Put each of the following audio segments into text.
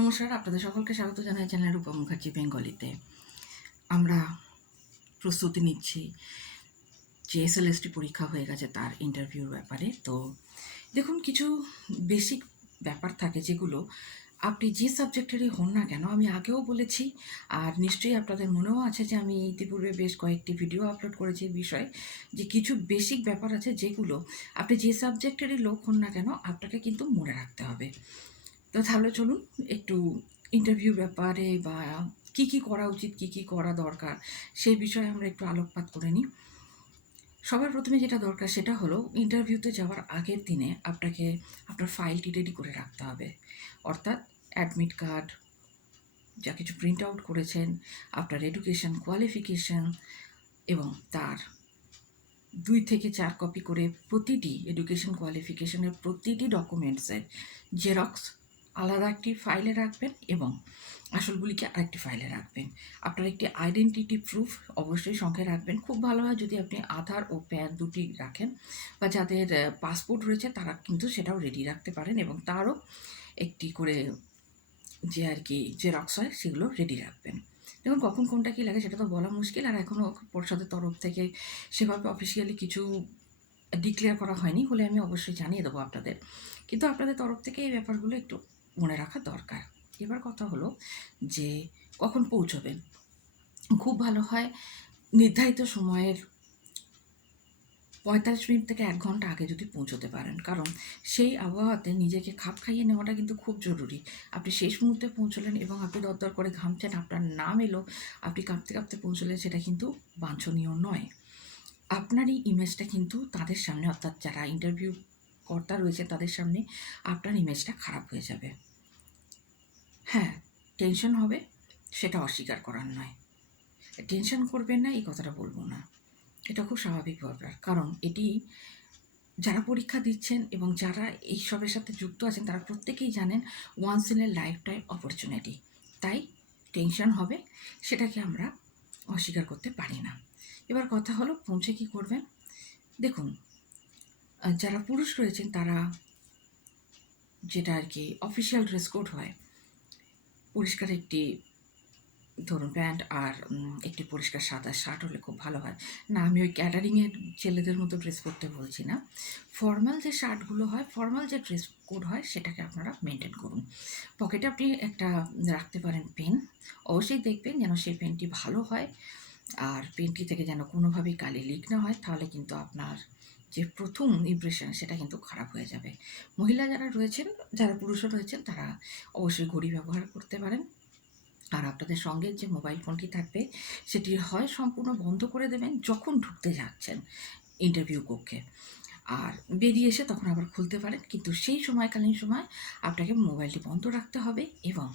নমস্কার, আপনাদের সকলকে স্বাগত জানাই চ্যানেল রূপা মুখার্জি বেঙ্গলিতে। আমরা প্রস্তুতি নিচ্ছি। যে এসএলএসটি পরীক্ষা হয়ে গেছে তার ইন্টারভিউর ব্যাপারে। তো দেখুন, কিছু বেসিক ব্যাপার থাকে যেগুলো আপনি যে সাবজেক্টেরই হন না কেন, আমি আগেও বলেছি, আর নিশ্চয়ই আপনাদের মনেও আছে যে আমি ইতিপূর্বে বেশ কয়েকটি ভিডিও আপলোড করেছি বিষয়ে, যে কিছু বেসিক ব্যাপার আছে যেগুলো আপনি যে সাবজেক্টেরই লোক হন না কেন, আপনাকে কিন্তু মনে রাখতে হবে। তো তাহলে চলুন একটু ইন্টারভিউ ব্যাপারে বা কি কি করা উচিত, কি কি করা দরকার, সেই বিষয়ে আমরা একটু আলোকপাত করে নিই। সবার প্রথমে যেটা দরকার সেটা হলো ইন্টারভিউতে যাওয়ার আগের দিনে আপনাকে আপনার ফাইলটি রেডি করে রাখতে হবে। অর্থাৎ অ্যাডমিট কার্ড যা কিছু প্রিন্ট আউট করেছেন, আপনার এডুকেশন কোয়ালিফিকেশন এবং তার দুই থেকে চার কপি করে প্রতিটি এডুকেশন কোয়ালিফিকেশনের প্রতিটি ডকুমেন্টসের জেরক্স আলাদা একটি ফাইলে রাখবেন এবং আসলগুলিকে আরেকটি ফাইলে রাখবেন। আপনার একটি আইডেন্টিটি প্রুফ অবশ্যই সঙ্গে রাখবেন। খুব ভালো হয় যদি আপনি আধার ও প্যান দুটি রাখেন বা যাদের পাসপোর্ট রয়েছে তারা কিন্তু সেটাও রেডি রাখতে পারেন এবং তারও একটি করে যে আর কি জেরক্স হয় সেগুলো রেডি রাখবেন। দেখুন কখন কোনটা কী লাগে সেটা তো বলা মুশকিল আর এখনও পরিষদের তরফ থেকে সেভাবে অফিসিয়ালি কিছু ডিক্লেয়ার করা হয়নি হলে আমি অবশ্যই জানিয়ে দেবো আপনাদের। কিন্তু আপনাদের তরফ থেকে এই ব্যাপারগুলো একটু মনে রাখা দরকার। এবার কথা হলো যে, কখন পৌঁছবেন? খুব ভালো হয় নির্ধারিত সময়ের পঁয়তাল্লিশ মিনিট থেকে এক ঘণ্টা আগে যদি পৌঁছতে পারেন। কারণ সেই আবহাওয়াতে নিজেকে খাপ খাইয়ে নেওয়াটা কিন্তু খুব জরুরি। আপনি শেষ মুহূর্তে পৌঁছলেন এবং আপনি দরদর করে ঘামছেন আপনার নাম এলো, আপনি কাঁপতে কাঁপতে পৌঁছলেন, সেটা কিন্তু বাঞ্ছনীয় নয়। আপনারই ইমেজটা কিন্তু তাদের সামনে, অর্থাৎ যারা ইন্টারভিউ কর্তা রয়েছে তাদের সামনে, আপনার ইমেজটা খারাপ হয়ে যাবে। হ্যাঁ টেনশন হবে, সেটা অস্বীকার করার নয়। টেনশন করবেন না, এই কথাটা বলব না। এটা খুব স্বাভাবিক ব্যাপার, কারণ এটি যারা পরীক্ষা দিচ্ছেন এবং যারা এইসবের সাথে যুক্ত আছেন, তারা প্রত্যেকেই জানেন once in a life time opportunity তাই টেনশন হবে, সেটাকে আমরা অস্বীকার করতে পারি না। এবার কথা হলো, পৌঁছে কি করবেন? দেখুন যারা পুরুষ রয়েছেন, তারা যেটা আর কি অফিসিয়াল ড্রেস কোড হয়, পরিষ্কার একটি ধরুন প্যান্ট আর একটি পরিষ্কার সাদা শার্ট হলে খুব ভালো হয়। না, আমি ওই ক্যাটারিংয়ের ছেলেদের মতো ড্রেস করতে বলছি না। ফর্মাল যে শার্টগুলো হয় ফর্মাল যে ড্রেস কোড হয়, সেটাকে আপনারা মেনটেন করুন। পকেটে আপনি একটা রাখতে পারেন পেন অবশ্যই দেখবেন যেন সেই পেনটি ভালো হয়। আর পেনটি থেকে যেন কোনোভাবেই কালি লিক না হয়, তাহলে কিন্তু আপনার যে প্রথম ইমপ্রেশন সেটা কিন্তু খারাপ হয়ে যাবে। মহিলা যারা রয়েছেন, যারা পুরুষও রয়েছেন, তারা অবশ্যই ঘড়ি ব্যবহার করতে পারেন। আর আপনাদের সঙ্গে যে মোবাইল ফোনটি থাকবে, সেটি হয় সম্পূর্ণ বন্ধ করে দেবেন যখন ঢুকতে যাচ্ছেন ইন্টারভিউ কক্ষে। আর বেরিয়ে এসে তখন আবার খুলতে পারেন, কিন্তু সেই সময়কালীন সময় আপনাকে মোবাইলটি বন্ধ রাখতে হবে এবং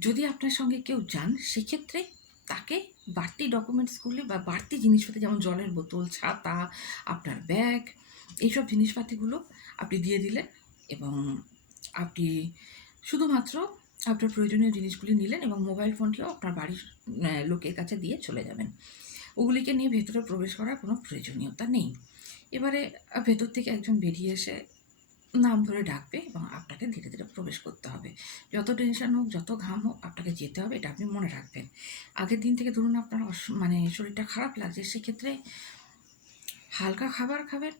যদি আপনার সঙ্গে কেউ যান, সেক্ষেত্রে তাকে বাড়তি ডকুমেন্টসগুলি বা বাড়তি জিনিসপাতি যেমন জলের বোতল, ছাতা, আপনার ব্যাগ এইসব জিনিসপাতিগুলো আপনি দিয়ে দিলেন এবং আপনি শুধুমাত্র আপনার প্রয়োজনীয় জিনিসগুলি নিলেন এবং মোবাইল ফোনটিও আপনার বাড়ির লোকের কাছে দিয়ে চলে যাবেন। ওগুলিকে নিয়ে ভেতরে প্রবেশ করার কোনো প্রয়োজনীয়তা নেই। এবারে ভেতর থেকে একজন বেরিয়ে এসে নাম ধরে ডাকবে এবং আপনাকে ধীরে ধীরে প্রবেশ করতে হবে। যত টেনশন হোক, যত ঘাম হোক, আপনাকে যেতে হবে, এটা আপনি মনে রাখবেন। আগের দিন থেকে ধরুন আপনার মানে শরীরটা খারাপ লাগছে, সেক্ষেত্রে হালকা খাবার খাবেন,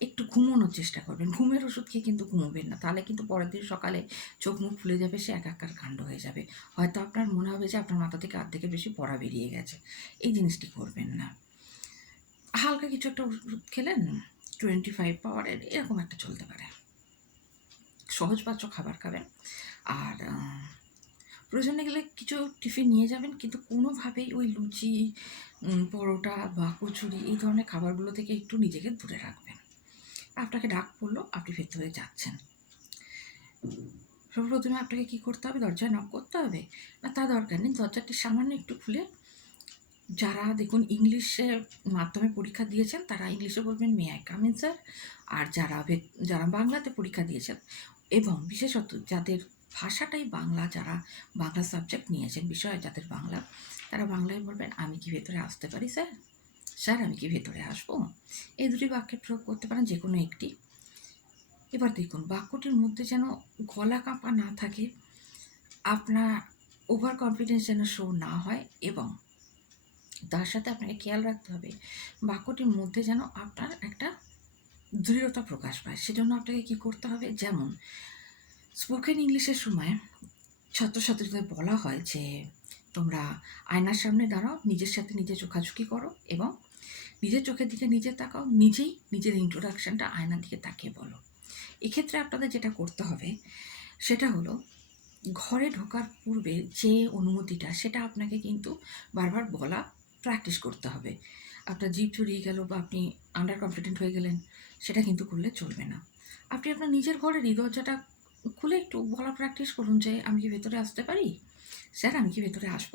একটু ঘুমোনোর চেষ্টা করবেন। ঘুমের ওষুধ খেয়ে কিন্তু ঘুমোবেন না, তাহলে কিন্তু পরের দিন সকালে চোখ মুখ ফুলে যাবে, সে একাকার কাণ্ড হয়ে যাবে। হয়তো আপনার মনে হবে যে আপনার মাথা থেকে থেকে বেশি পড়া বেরিয়ে গেছে। এই জিনিসটি করবেন না। হালকা কিছু একটা ওষুধ খেলেন টোয়েন্টি ফাইভ পাওয়ারের এরকম একটা চলতে পারে। সহজপাচ্য খাবার খাবেন। আর প্রয়োজনে গেলে কিছু টিফিন নিয়ে যাবেন, কিন্তু কোনোভাবেই ওই লুচি পরোটা বা কচুরি এই ধরনের খাবারগুলো থেকে একটু নিজেকে দূরে রাখবেন। আপনাকে ডাক পড়ল, আপনি ভেতরে যাচ্ছেন। সর্বপ্রথমে আপনাকে কী করতে হবে? দরজায় নক করতে হবে? না তা দরকার নেই, দরজাটি সামান্য একটু খুলে যারা দেখুন ইংলিশে মাধ্যমে পরীক্ষা দিয়েছেন, তারা ইংলিশে বলবেন may I come in sir আর যারা যারা বাংলাতে পরীক্ষা দিয়েছেন, এবং বিশেষত যাদের ভাষাটাই বাংলা, যারা বাংলা সাবজেক্ট নিয়েছেন, বিষয় যাদের বাংলা, তারা বাংলায় বলবেন, আমি কি ভেতরে আসতে পারি স্যার স্যার আমি কি ভেতরে আসব? এই দুটি বাক্যে প্রয়োগ করতে পারেন যে কোনো একটি। এবার দেখুন, বাক্যটির মধ্যে যেন গলা কাঁপা না থাকে, আপনার ওভার কনফিডেন্স যেন শো না হয়, এবং তার সাথে আপনাকে খেয়াল রাখতে হবে, বাক্যটির মধ্যে যেন আপনার একটা দৃঢ়তা প্রকাশ পায়। সেজন্য আপনাকে কী করতে হবে? যেমন স্পোকেন ইংলিশের সময় ছাত্রছাত্রীদের বলা হয় যে, তোমরা আয়নার সামনে দাঁড়াও, নিজের সাথে নিজে চোখাচুকি করো এবং নিজের চোখের দিকে নিজে তাকাও, নিজেই নিজের ইন্ট্রোডাকশানটা আয়নার দিকে তাকিয়ে বলো। এক্ষেত্রে আপনাদের যেটা করতে হবে, সেটা হলো, ঘরে ঢোকার পূর্বে যে অনুমতিটা, সেটা আপনাকে কিন্তু বারবার বলা প্র্যাকটিস করতে হবে। আপনার জিভ চুরিয়ে গেল বা আপনি আন্ডার কনফিডেন্ট হয়ে গেলেন, সেটা কিন্তু করলে চলবে না। আপনি আপনার নিজের ঘরের দরজাটা খুলে একটু বলা প্র্যাকটিস করুন যে, আমি কি ভেতরে আসতে পারি? স্যার, আমি কি ভেতরে আসব?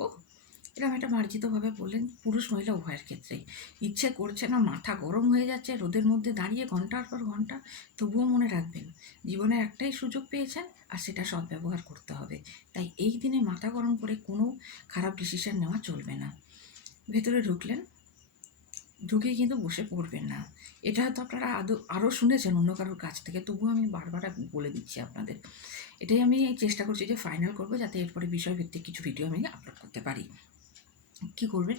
এরকম একটা মার্জিতভাবে বললেন পুরুষ মহিলা উভয়ের ক্ষেত্রেই ইচ্ছে করছে না, মাথা গরম হয়ে যাচ্ছে, রোদের মধ্যে দাঁড়িয়ে ঘণ্টার পর ঘণ্টা তবুও মনে রাখবেন, জীবনে একটাই সুযোগ পেয়েছেন আর সেটা সদ্ব্যবহার করতে হবে। তাই এই দিনে মাথা গরম করে কোনো খারাপ ডিসিশন নেওয়া চলবে না। ভেতরে ঢুকলেন ঢুকে কিন্তু বসে পড়বেন না। এটা হয়তো আপনারা আদৌ, আরও শুনেছেন অন্য কারোর কাছ থেকে, তবুও আমি বারবার বলে দিচ্ছি আপনাদের। এটাই আমি চেষ্টা করছি যে ফাইনাল করব যাতে এরপরে বিষয়ভিত্তিক কিছু ভিডিও আমি আপলোড করতে পারি। কী করবেন?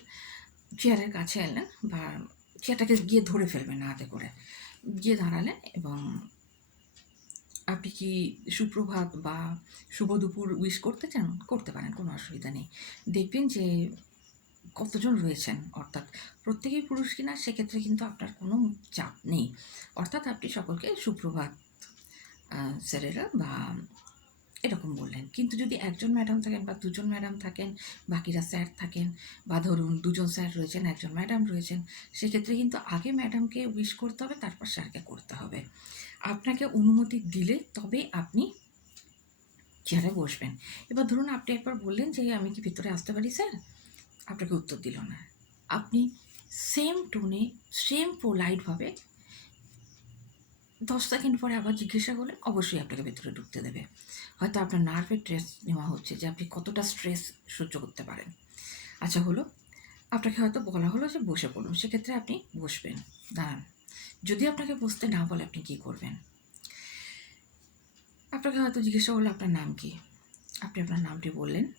চেয়ারের কাছে এলেন বা চেয়ারটাকে গিয়ে ধরে ফেলবেন না হাতে করে। গিয়ে দাঁড়ালেন এবং আপনি কি সুপ্রভাত বা শুভ দুপুর উইশ করতে চান? করতে পারেন, কোনো অসুবিধা নেই। দেখবেন যে কতজন রয়েছেন? অর্থাৎ প্রত্যেকেই পুরুষ কিনা সেক্ষেত্রে কিন্তু আপনার কোনো চাপ নেই। অর্থাৎ আপনি সকলকে সুপ্রভাত স্যারেরা বা এরকম বললেন। কিন্তু যদি একজন ম্যাডাম থাকেন বা দুজন ম্যাডাম থাকেন, বাকিরা স্যার থাকেন বা ধরুন দুজন স্যার রয়েছেন, একজন ম্যাডাম রয়েছেন, সেক্ষেত্রে কিন্তু আগে ম্যাডামকে উইশ করতে হবে, তারপর স্যারকে করতে হবে। আপনাকে অনুমতি দিলে তবে আপনি চেয়ারে বসবেন। এবার ধরুন আপনি একবার বললেন যে, আমি কি ভিতরে আসতে পারি, স্যার? আপনাকে উত্তর দিল না। আপনি সেম টোনে সেম পোলাইটভাবে দশ সেকেন্ড পরে আবার জিজ্ঞাসা করলেন, অবশ্যই আপনাকে ভেতরে ঢুকতে দেবে। হয়তো আপনার নার্ভের স্ট্রেস নেওয়া হচ্ছে যে আপনি কতটা স্ট্রেস সহ্য করতে পারেন। আচ্ছা হলো, আপনাকে হয়তো বলা হলো যে বসে পড়ুন, সেক্ষেত্রে আপনি বসবেন। দাঁড়ান, যদি আপনাকে বসতে না বলে আপনি কী করবেন? আপনাকে হয়তো জিজ্ঞাসা করল, আপনার নাম কি? আপনি আপনার নামটি বললেন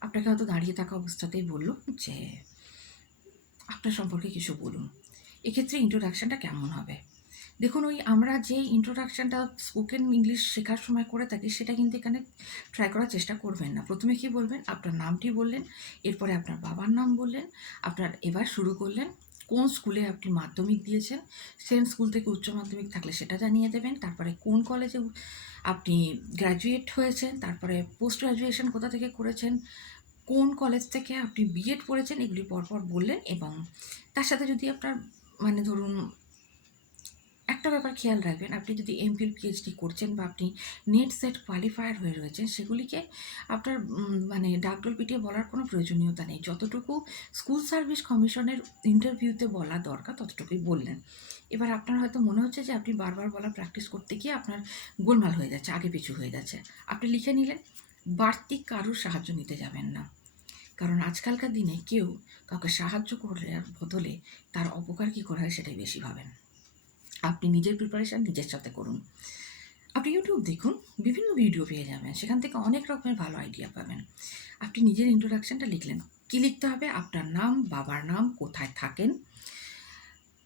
আপনাকে হয়তো দাঁড়িয়ে থাকা অবস্থাতেই বলল যে, আপনার সম্পর্কে কিছু বলুন। এক্ষেত্রে ইন্ট্রোডাকশানটা কেমন হবে? দেখুন, ওই আমরা যে ইন্ট্রোডাকশানটা স্পোকেন ইংলিশ শেখার সময় করে থাকি, সেটা কিন্তু এখানে ট্রাই করার চেষ্টা করবেন না। প্রথমে কি বলবেন? আপনার নামটি বললেন, এরপরে আপনার বাবার নাম বললেন, আপনার এবার শুরু করলেন কোন স্কুলে আপনি মাধ্যমিক দিয়েছেন, সেম স্কুল থেকে উচ্চ মাধ্যমিক থাকলে সেটা জানিয়ে দেবেন। তারপরে কোন কলেজে আপনি গ্র্যাজুয়েট হয়েছেন, তারপরে পোস্ট গ্র্যাজুয়েশন কোথা থেকে করেছেন, কোন কলেজ থেকে আপনি বিএড করেছেন, এগুলি পরপর বললেন এবং তার সাথে যদি আপনার মানে ধরুন একটা ব্যাপার খেয়াল রাখবেন, আপনি যদি এমফিল পিএইচডি করছেন বা আপনি নেট সেট কোয়ালিফায়ার হয়ে রয়েছেন, সেগুলিকে আপনার মানে ডাকডোল পিটিয়ে বলার কোনো প্রয়োজনীয়তা নেই। যতটুকু স্কুল সার্ভিস কমিশনের ইন্টারভিউতে বলা দরকার, ততটুকুই বললেন। এবার আপনার হয়তো মনে হচ্ছে যে আপনি বারবার বলা প্র্যাকটিস করতে গিয়ে আপনার গোলমাল হয়ে যাচ্ছে, আগে পিছু হয়ে যাচ্ছে। আপনি লিখে নিলেন, বাড়তি কারোর সাহায্য নিতে যাবেন না। কারণ আজকালকার দিনে কেউ কাউকে সাহায্য করার বদলে তার অপকার কী করা হয় সেটাই বেশি ভাবেন। আপনি নিজের প্রিপারেশান নিজের সাথে করুন। আপনি ইউটিউব দেখুন, বিভিন্ন ভিডিও পেয়ে যাবেন, সেখান থেকে অনেক রকমের ভালো আইডিয়া পাবেন। আপনি নিজের ইন্ট্রোডাকশানটা লিখলেন। কী লিখতে হবে? আপনার নাম, বাবার নাম, কোথায় থাকেন?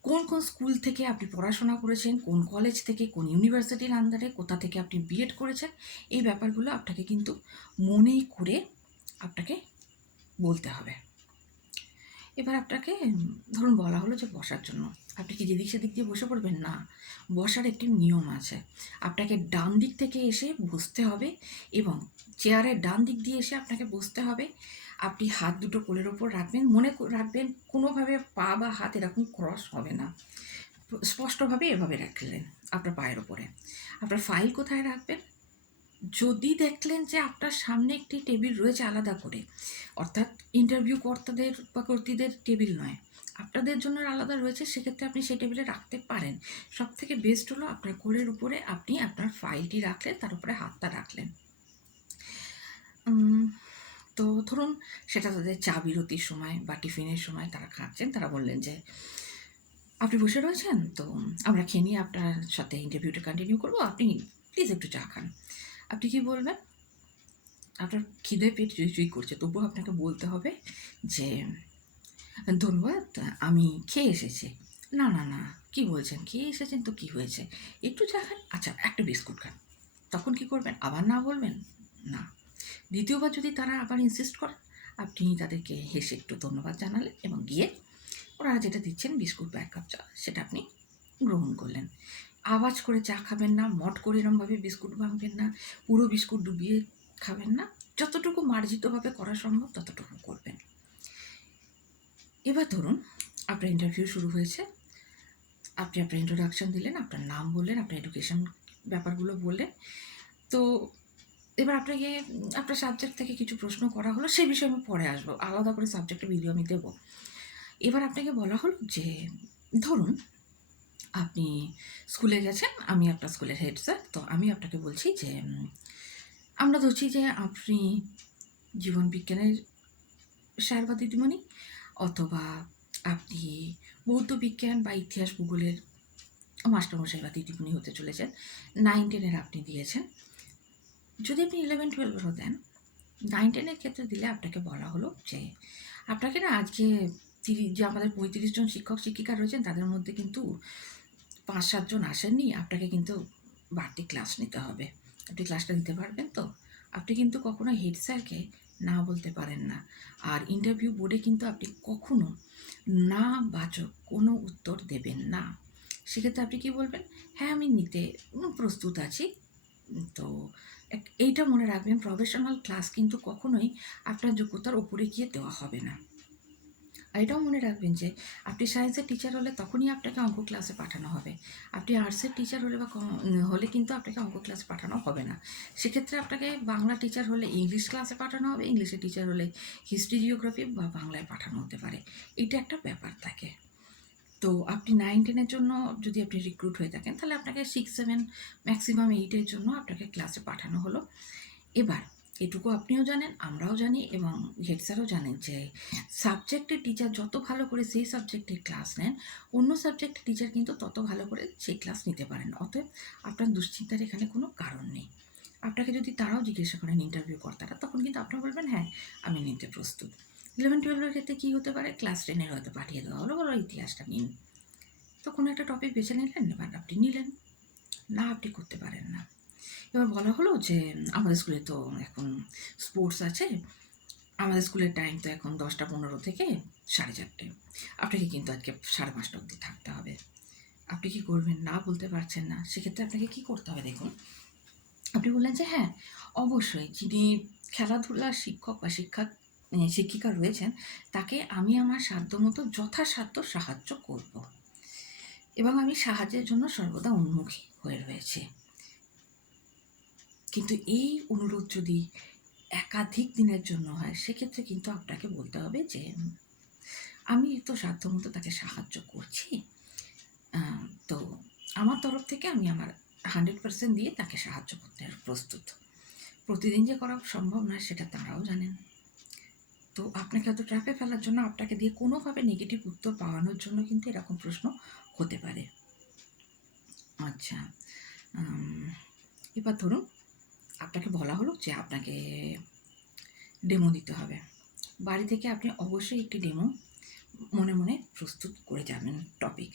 কোন কোন স্কুল থেকে আপনি পড়াশোনা করেছেন? কোন কলেজ থেকে? কোন ইউনিভার্সিটির আন্ডারে কোথা থেকে আপনি বিএড করেছেন? এই ব্যাপারগুলো আপনাকে কিন্তু মনেই করে আপনাকে বলতে হবে। এবার আপনাকে, ধরুন বলা হলো যে বসার জন্য। আপনি কি যেদিক সেদিক দিয়ে বসে পড়বেন? না, বসার একটি নিয়ম আছে। আপনাকে ডান দিক থেকে এসে বসতে হবে এবং চেয়ারের ডান দিক দিয়ে এসে আপনাকে বসতে হবে। আপনি হাত দুটো কোলের ওপর রাখবেন, মনে রাখবেন কোনোভাবে পা বা হাত এরকম ক্রস হবে না। স্পষ্টভাবে এভাবে রাখলেন আপনার পায়ের ওপরে। আপনার ফাইল কোথায় রাখবেন? যদি দেখলেন যে আপনার সামনে একটি টেবিল রয়েছে আলাদা করে, অর্থাৎ ইন্টারভিউ কর্তাদের বা কর্তীদের টেবিল নয় আপনাদের জন্য আলাদা রয়েছে, সেক্ষেত্রে আপনি সেই টেবিলে রাখতে পারেন। সব থেকে বেস্ট হলো আপনার কোলের উপরে আপনি আপনার ফাইলটি রাখলেন, তার উপরে হাতটা রাখলেন। তো ধরুন সেটা তাদের চা বিরতির সময় বা টিফিনের সময় তারা খাচ্ছেন, তারা বললেন যে, আপনি বসে রয়েছেন? তো আমরা খেয়ে নিয়ে আপনার সাথে ইন্টারভিউটা কন্টিনিউ করব, আপনি প্লিজ একটু চা খান। আপনি কি বলবেন আপনার খিদে পেট চুই চুই করছে, তবুও আপনাকে বলতে হবে যে ধন্যবাদ, আমি খেয়ে এসেছি। না না না, কি বলছেন? খেয়ে এসেছেন তো কি হয়েছে? একটু চা খান। আচ্ছা একটা বিস্কুট খান। তখন কি করবেন? আবার না বলবেন? না। দ্বিতীয়বার যদি তারা আবার ইনসিস্ট করেন, আপনি তাদেরকে হেসে একটু ধন্যবাদ জানালেন এবং গিয়ে ওরা যেটা দিচ্ছেন, বিস্কুট বা এক কাপ চা, সেটা আপনি গ্রহণ করলেন। আওয়াজ করে চা খাবেন না, মট করে এরমভাবে বিস্কুট ভাঙবেন না, পুরো বিস্কুট ডুবিয়ে খাবেন না। যতটুকু মার্জিতভাবে করা সম্ভব, ততটুকু করবেন। এবার ধরুন আপনার ইন্টারভিউ শুরু হয়েছে। আপনি আপনার ইন্ট্রোডাকশন দিলেন, আপনার নাম বললেন, আপনার এডুকেশন ব্যাপারগুলো বললেন। তো এবার আপনাকে, আপনার সাবজেক্ট থেকে কিছু প্রশ্ন করা হলো, সেই বিষয়ে আমি পরে আসব। আলাদা করে সাবজেক্টের ভিডিও আমি দেবো। এবার আপনাকে বলা হলো যে, ধরুন আপনি স্কুলে গেছেন, আমি আপনার স্কুলের হেড স্যার তো আমি আপনাকে বলছি যে আমরা ধরছি যে আপনি জীবন বিজ্ঞানের স্যার বা দিদিমণি অথবা আপনি বৌদ্ধ বিজ্ঞান বা ইতিহাস ভূগোলের মাস্টারমশাই বা দিদিমণি হতে চলেছেন নাইন টেনের আপনি দিয়েছেন। যদি আপনি ইলেভেন টুয়েলভেরও দেন নাইন টেনের ক্ষেত্রে দিলে আপনাকে বলা হলো যে, আপনাকে না আজকে তিরিশ, যে আমাদের পঁয়ত্রিশ জন শিক্ষক, শিক্ষিকা রয়েছেন, তাদের মধ্যে কিন্তু পাঁচ সাতজন আসেননি, আপনাকে কিন্তু বাড়তি ক্লাস নিতে হবে। আপনি ক্লাসটা দিতে পারবেন তো? আপনি কিন্তু কখনো হেড স্যারকে না বলতে পারেন না। আর ইন্টারভিউ বোর্ডে কিন্তু আপনি কখনো না বাচক কোনো উত্তর দেবেন না। সেক্ষেত্রে আপনি কি বলবেন? হ্যাঁ আমি নিতে প্রস্তুত আছি। তো এইটা মনে রাখবেন প্রফেশনাল ক্লাস কিন্তু কখনোই আপনার যোগ্যতার ওপরে গিয়ে দেওয়া হবে না। আর এটাও মনে রাখবেন যে, আপনি সায়েন্সের টিচার হলে তখনই আপনাকে অঙ্ক ক্লাসে পাঠানো হবে। আপনি আর্টসের টিচার হলে বা হলে কিন্তু আপনাকে অঙ্ক ক্লাসে পাঠানো হবে না। সেক্ষেত্রে আপনাকে বাংলা টিচার হলে ইংলিশ ক্লাসে পাঠানো হবে ইংলিশের টিচার হলে হিস্ট্রি জিওগ্রাফি বা বাংলায় পাঠানো হতে পারে। এটা একটা ব্যাপার থাকে। তো আপনি নাইন টেনের জন্য যদি আপনি রিক্রুট হয়ে থাকেন, তাহলে আপনাকে সিক্স সেভেন ম্যাক্সিমাম এইটের জন্য আপনাকে ক্লাসে পাঠানো হলো। এবার এটুকু আপনিও জানেন, আমরাও জানি এবং হেড স্যারও জানেন যে সাবজেক্টের টিচার যত ভালো করে সেই সাবজেক্টের ক্লাস নেন, অন্য সাবজেক্টের টিচার কিন্তু তত ভালো করে সেই ক্লাস নিতে পারেন। অতএব আপনার দুশ্চিন্তার এখানে কোনো কারণ নেই। আপনাকে যদি তারাও জিজ্ঞাসা করেন ইন্টারভিউ কর্তারা, তখন কিন্তু আপনি বলবেন হ্যাঁ আমি নিতে প্রস্তুত। ইলেভেন টুয়েলভের ক্ষেত্রে কী হতে পারে? ক্লাস টেনের হয়তো পাঠিয়ে দেওয়া হলো, বলো ইতিহাসটা নিন। তো কোনো একটা টপিক বেছে নিলেন, এবার আপনি নিলেন। না, আপনি করতে পারেন না। এবার বলা হলো যে আমাদের স্কুলে তো এখন স্পোর্টস আছে। আমাদের স্কুলের টাইম তো এখন দশটা পনেরো থেকে সাড়ে চারটে। আপনাকে কিন্তু আজকে সাড়ে পাঁচটা অবধি থাকতে হবে। আপনি কি করবেন না বলতে পারছেন না, সেক্ষেত্রে আপনাকে কি করতে হবে দেখুন। আপনি বললেন যে হ্যাঁ অবশ্যই যিনি খেলাধুলার শিক্ষক বা শিক্ষা শিক্ষিকা রয়েছেন, তাকে আমি আমার সাধ্যমতো যথাসাধ্য সাহায্য করব। এবং আমি সাহায্যের জন্য সর্বদা উন্মুখী হয়ে রয়েছে। কিন্তু এই অনুরোধ যদি একাধিক দিনের জন্য হয়, সেক্ষেত্রে কিন্তু আপনাকে বলতে হবে যে, আমি তো সাধ্যমতো তাকে সাহায্য করছি। তো আমার তরফ থেকে আমি আমার হান্ড্রেড পার্সেন্ট দিয়ে তাকে সাহায্য করতে প্রস্তুত। প্রতিদিন যে করা সম্ভব নয় সেটা তারাও জানেন। তো আপনাকে হয়তো ট্র্যাপে ফেলার জন্য আপনাকে দিয়ে কোনোভাবে নেগেটিভ উত্তর পাওয়ানোর জন্য কিন্তু এরকম প্রশ্ন হতে পারে। আচ্ছা এবার ধরুন আপনাকে বলা হলো যে আপনাকে ডেমো দিতে হবে। বাড়ি থেকে আপনি অবশ্যই একটি ডেমো মনে মনে প্রস্তুত করে যাবেন টপিক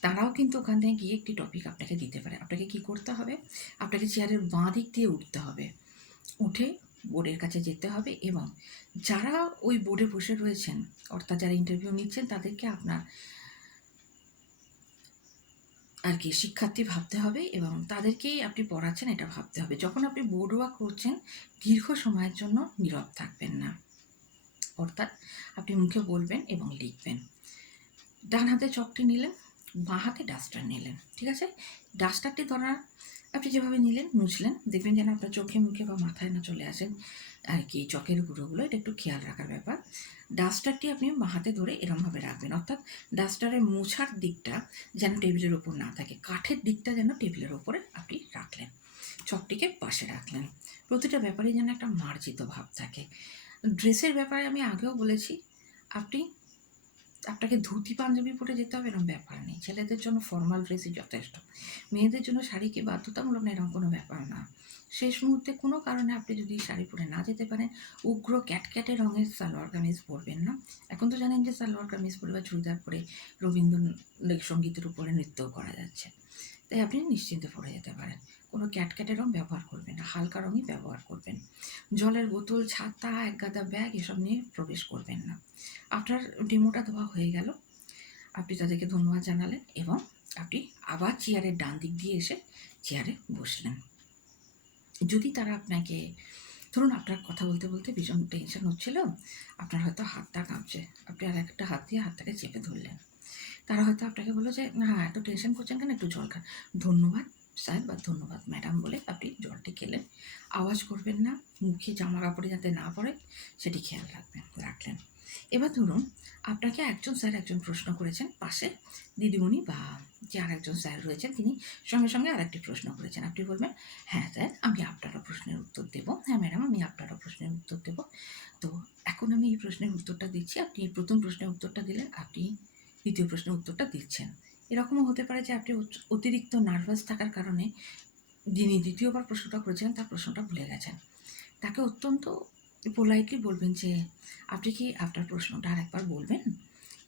তারাও কিন্তু ওখান থেকে গিয়ে একটি টপিক আপনাকে দিতে পারে। আপনাকে কি করতে হবে? আপনাকে চেয়ারের বাঁ দিক দিয়ে উঠতে হবে। উঠে বোর্ডের কাছে যেতে হবে এবং যারা ওই বোর্ডে বসে রয়েছেন, অর্থাৎ যারা ইন্টারভিউ নিচ্ছেন, তাদেরকে আপনার আর কি শিক্ষার্থী ভাবতে হবে এবং তাদেরকেই আপনি পড়াচ্ছেন, এটা ভাবতে হবে। যখন আপনি বোর্ড ওয়ার্ক করছেন, দীর্ঘ সময়ের জন্য নীরব থাকবেন না। অর্থাৎ আপনি মুখে বলবেন এবং লিখবেন। ডান হাতে চকটি নিলেন বাঁ হাতে ডাস্টার নিলেন, ঠিক আছে? ডাস্টারটি ধরা, আপনি যেভাবে নিলেন, মুছলেন, দেখবেন যেন আপনার চোখে মুখে বা মাথায় না চলে আসেন। আর কি চকের গুঁড়োগুলো, এটা একটু খেয়াল রাখার ব্যাপার। ডাস্টারটি আপনি হাতে ধরে এরমভাবে রাখবেন, অর্থাৎ ডাস্টারের মোছার দিকটা যেন টেবিলের ওপর না থাকে, কাঠের দিকটা যেন টেবিলের ওপরে আপনি রাখলেন, চকটিকে পাশে রাখলেন। প্রতিটা ব্যাপারে যেন একটা মার্জিত ভাব থাকে। ড্রেসের ব্যাপারে আমি আগেও বলেছি, আপনি আপনাকে ধুতি, পাঞ্জাবি পরে যেতে হবে এরকম ব্যাপার নেই। ছেলেদের জন্য ফর্মাল ড্রেসই যথেষ্ট। মেয়েদের জন্য শাড়ি কি বাধ্যতামূলক না এরকম কোনো ব্যাপার না? শেষ মুহূর্তে কোনো কারণে আপনি যদি শাড়ি পরে না যেতে পারেন, উগ্র ক্যাটক্যাটে রঙের সালোয়ার কামিজ পরবেন না। এখন তো জানেন যে সালোয়ার কামিজ পরে বা চুড়িদার পরে রবীন্দ্র সঙ্গীতের উপরে নৃত্যও করা যাচ্ছে। তাই আপনি নিশ্চিন্তে পরে যেতে পারেন। কোনো ক্যাটক্যাটে রঙ ব্যবহার করবেন না, হালকা রঙই ব্যবহার করবেন। জলের বোতল, ছাতা এক গাদা ব্যাগ এসব নিয়ে প্রবেশ করবেন না। আপনার ডেমোটা দেওয়া হয়ে গেল। আপনি তাদেরকে ধন্যবাদ জানালেন এবং আপনি আবার চেয়ারের ডান দিক দিয়ে এসে চেয়ারে বসলেন। যদি তারা আপনাকে, ধরুন আপনার কথা বলতে বলতে ভীষণ টেনশন হচ্ছিল, আপনার হয়তো হাতটা কাঁপছে। আপনি আর একটা হাত দিয়ে হাতটাকে চেপে ধরলেন। তারা হয়তো আপনাকে বলল যে, না, এত টেনশন করছেন কেন? একটু জল খান। ধন্যবাদ। স্যার বা ধন্যবাদ ম্যাডাম বলে আপনি জলটি খেলেন। আওয়াজ করবেন না, মুখে জামা কাপড়ে যাতে না পড়ে, সেটি খেয়াল রাখবেন, রাখলেন। এবার ধরুন আপনাকে একজন স্যার একজন প্রশ্ন করেছেন পাশে, দিদিমণি বা যে আর একজন স্যার রয়েছেন, তিনি সঙ্গে সঙ্গে আরেকটি প্রশ্ন করেছেন। আপনি বলবেন হ্যাঁ স্যার, আমি আপনারও প্রশ্নের উত্তর দেবো। হ্যাঁ ম্যাডাম, আমি আপনারও প্রশ্নের উত্তর দেবো। তো এখন আমি এই প্রশ্নের উত্তরটা দিচ্ছি। আপনি প্রথম প্রশ্নের উত্তরটা দিলেন, আপনি দ্বিতীয় প্রশ্নের উত্তরটা দিচ্ছেন। এরকমও হতে পারে যে আপনি অতিরিক্ত নার্ভাস থাকার কারণে যিনি দ্বিতীয়বার প্রশ্নটা করেছেন তার প্রশ্নটা ভুলে গেছেন। তাকে অত্যন্ত পোলাইটলি বলবেন যে, আপনি কি আপনার প্রশ্নটা আর একবার বলবেন?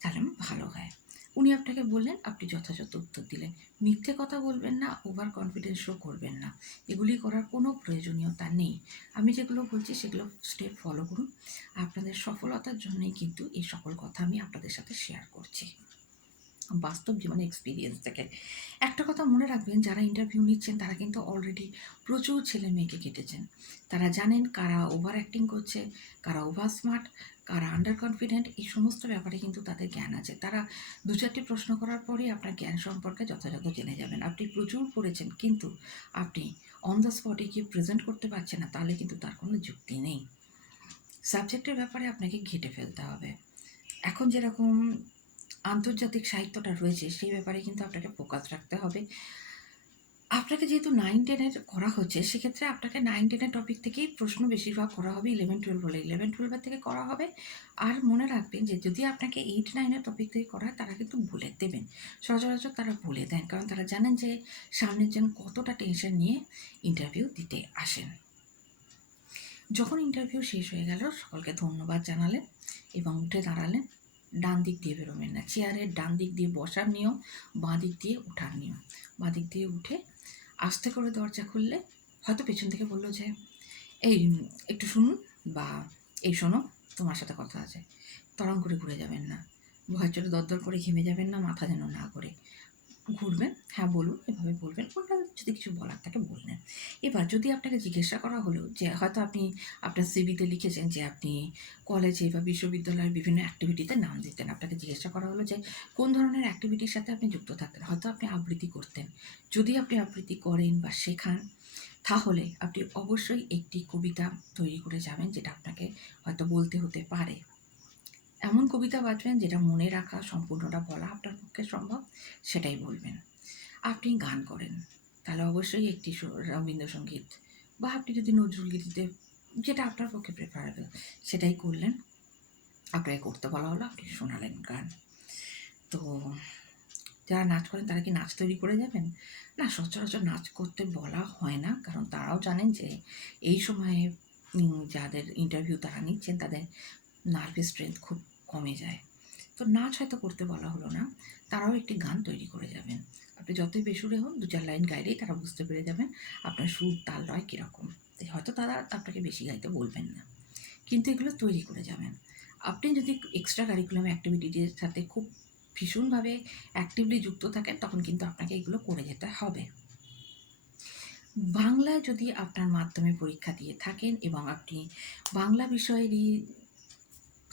তাহলে ভালো হয়। উনি আপনাকে বললেন, আপনি যথাযথ উত্তর দিলেন। মিথ্যে কথা বলবেন না ওভার কনফিডেন্স শো করবেন না। এগুলি করার কোনো প্রয়োজনীয়তা নেই। আমি যেগুলো বলছি সেগুলো স্টেপ ফলো করুন। আপনাদের সফলতার জন্যই কিন্তু এই সকল কথা আমি আপনাদের সাথে শেয়ার করছি। বাস্তব জীবনে এক্সপিরিয়েন্স থেকে একটা কথা মনে রাখবেন, যারা ইন্টারভিউ নিচ্ছেন, তারা কিন্তু অলরেডি প্রচুর ছেলে মেয়েকে কেটেছেন। তারা জানেন কারা ওভার অ্যাক্টিং করছে, কারা ওভার স্মার্ট কারা আন্ডার কনফিডেন্ট এই সমস্ত ব্যাপারে কিন্তু তাদের জ্ঞান আছে। তারা দু চারটি প্রশ্ন করার পরেই আপনার জ্ঞান সম্পর্কে যথাযথ জেনে যাবেন। আপনি প্রচুর পড়েছেন, কিন্তু আপনি অন দ্য স্পটে গিয়ে প্রেজেন্ট করতে পারছেন না, তাহলে কিন্তু তার কোনো যুক্তি নেই। সাবজেক্টের ব্যাপারে আপনাকে ঘেটে ফেলতে হবে। এখন যেরকম আন্তর্জাতিক সাহিত্যটা রয়েছে, সেই ব্যাপারে কিন্তু আপনাকে ফোকাস রাখতে হবে। আপনাকে যেহেতু নাইন টেনের করা হচ্ছে, সেক্ষেত্রে আপনাকে নাইন টেনের টপিক থেকেই প্রশ্ন বেশিরভাগ করা হবে ইলেভেন টুয়েলভ হলে। ইলেভেন টুয়েলভের থেকে করা হবে। আর মনে রাখবেন যে, যদি আপনাকে এইট নাইনের টপিক থেকে করা হয়, তারা কিন্তু বলে দেবেন। সচরাচর তারা বলে দেন, কারণ তারা জানেন যে, সামনের জন কতটা টেনশন নিয়ে ইন্টারভিউ দিতে আসেন। যখন ইন্টারভিউ শেষ হয়ে গেল, সকলকে ধন্যবাদ জানালেন এবং উঠে দাঁড়ালেন। ডান দিক দিয়ে বেরোবেন না। চেয়ারের ডান দিক দিয়ে বসার নিয়ম, বাঁ দিক দিয়ে ওঠার নিয়ম। বাঁ দিক দিয়ে উঠে আস্তে করে দরজা খুললে হয়তো পেছন থেকে বলল যে, এই, একটু শুনুন বা এই শোনো, তোমার সাথে কথা আছে। তরং করে ঘুরে যাবেন না। ভয় চলে দরদর করে ঘেমে যাবেন না, মাথা যেন না করে ঘুরবেন হ্যাঁ বলুন, এভাবে বলবেন। ওটা যদি কিছু বলার থাকে, বললেন। এবার যদি আপনাকে জিজ্ঞাসা করা হলো যে, হয়তো আপনি আপনার সিভিতে লিখেছেন যে, আপনি কলেজে বা বিশ্ববিদ্যালয়ের বিভিন্ন অ্যাক্টিভিটিতে নাম দিতেন। আপনাকে জিজ্ঞাসা করা হলো যে, কোন ধরনের অ্যাক্টিভিটির সাথে আপনি যুক্ত থাকতেন? হয়তো আপনি আবৃত্তি করতেন। যদি আপনি আবৃত্তি করেন বা শেখান, তাহলে আপনি অবশ্যই একটি কবিতা তৈরি করে যাবেন, যেটা আপনাকে হয়তো বলতে হতে পারে। এমন কবিতা বাঁচবেন যেটা মনে রাখা, সম্পূর্ণটা বলা আপনার পক্ষে সম্ভব, সেটাই বলবেন। আপনি গান করেন, তাহলে অবশ্যই একটি রবীন্দ্রসঙ্গীত বা আপনি যদি নজরুল গীতিতে, যেটা আপনার পক্ষে প্রেফারেবল সেটাই করলেন, আপনাকে করতে বলা হলো, আপনি শোনালেন গান। তো যারা নাচ করেন, তারা কি নাচ তৈরি করে যাবেন? না, সচরাচর নাচ করতে বলা হয় না, কারণ তারাও জানেন যে এই সময়ে যাদের ইন্টারভিউ তারা নিচ্ছেন, তাদের নার্ভাস স্ট্রেংথ খুব কমে যায়। তো নাচ হয়তো করতে বলা হলো না, তারাও একটি গান তৈরি করে যাবেন। আপনি যতই বেসুরে হন দু চার লাইন গাইলেই তারা বুঝতে পেরে যাবেন আপনার সুর, তাল লয় কীরকম। তাই হয়তো তারা আপনাকে বেশি গাইতে বলবেন না। কিন্তু এগুলো তৈরি করে যাবেন। আপনি যদি এক্সট্রা কারিকুলাম অ্যাক্টিভিটির সাথে খুব ভীষণভাবে অ্যাক্টিভলি যুক্ত থাকেন, তখন কিন্তু আপনাকে এগুলো করে যেতে হবে। বাংলায় যদি আপনার মাধ্যমে পরীক্ষা দিয়ে থাকেন এবং আপনি বাংলা বিষয়েরই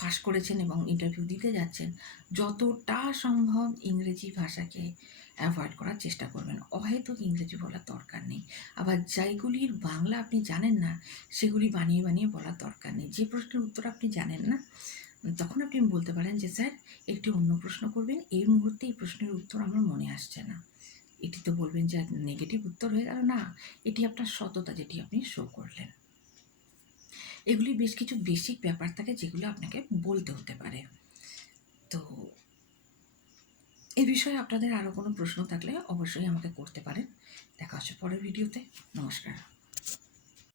পাশ করেছেন এবং ইন্টারভিউ দিতে যাচ্ছেন, যতটা সম্ভব ইংরেজি ভাষাকে অ্যাভয়েড করার চেষ্টা করবেন। অহেতুক ইংরেজি বলার দরকার নেই। আবার যেগুলির বাংলা আপনি জানেন না, সেগুলি বানিয়ে বানিয়ে বলার দরকার নেই। যে প্রশ্নের উত্তর আপনি জানেন না, তখন আপনি বলতে পারেন যে, স্যার, একটি অন্য প্রশ্ন করবেন। এই মুহূর্তে এই প্রশ্নের উত্তর আমার মনে আসছে না। এটি তো বলবেন যে নেগেটিভ উত্তর হয়ে গেল। না, এটি আপনার সততা যেটি আপনি শো করলেন। এগুলি বেশ কিছু বেসিক ব্যাপার থাকে যেগুলো আপনাকে বলতে হতে পারে। তো এ বিষয়ে আপনাদের আরও কোনো প্রশ্ন থাকলে অবশ্যই আমাকে করতে পারেন। দেখা হচ্ছে পরের ভিডিওতে নমস্কার।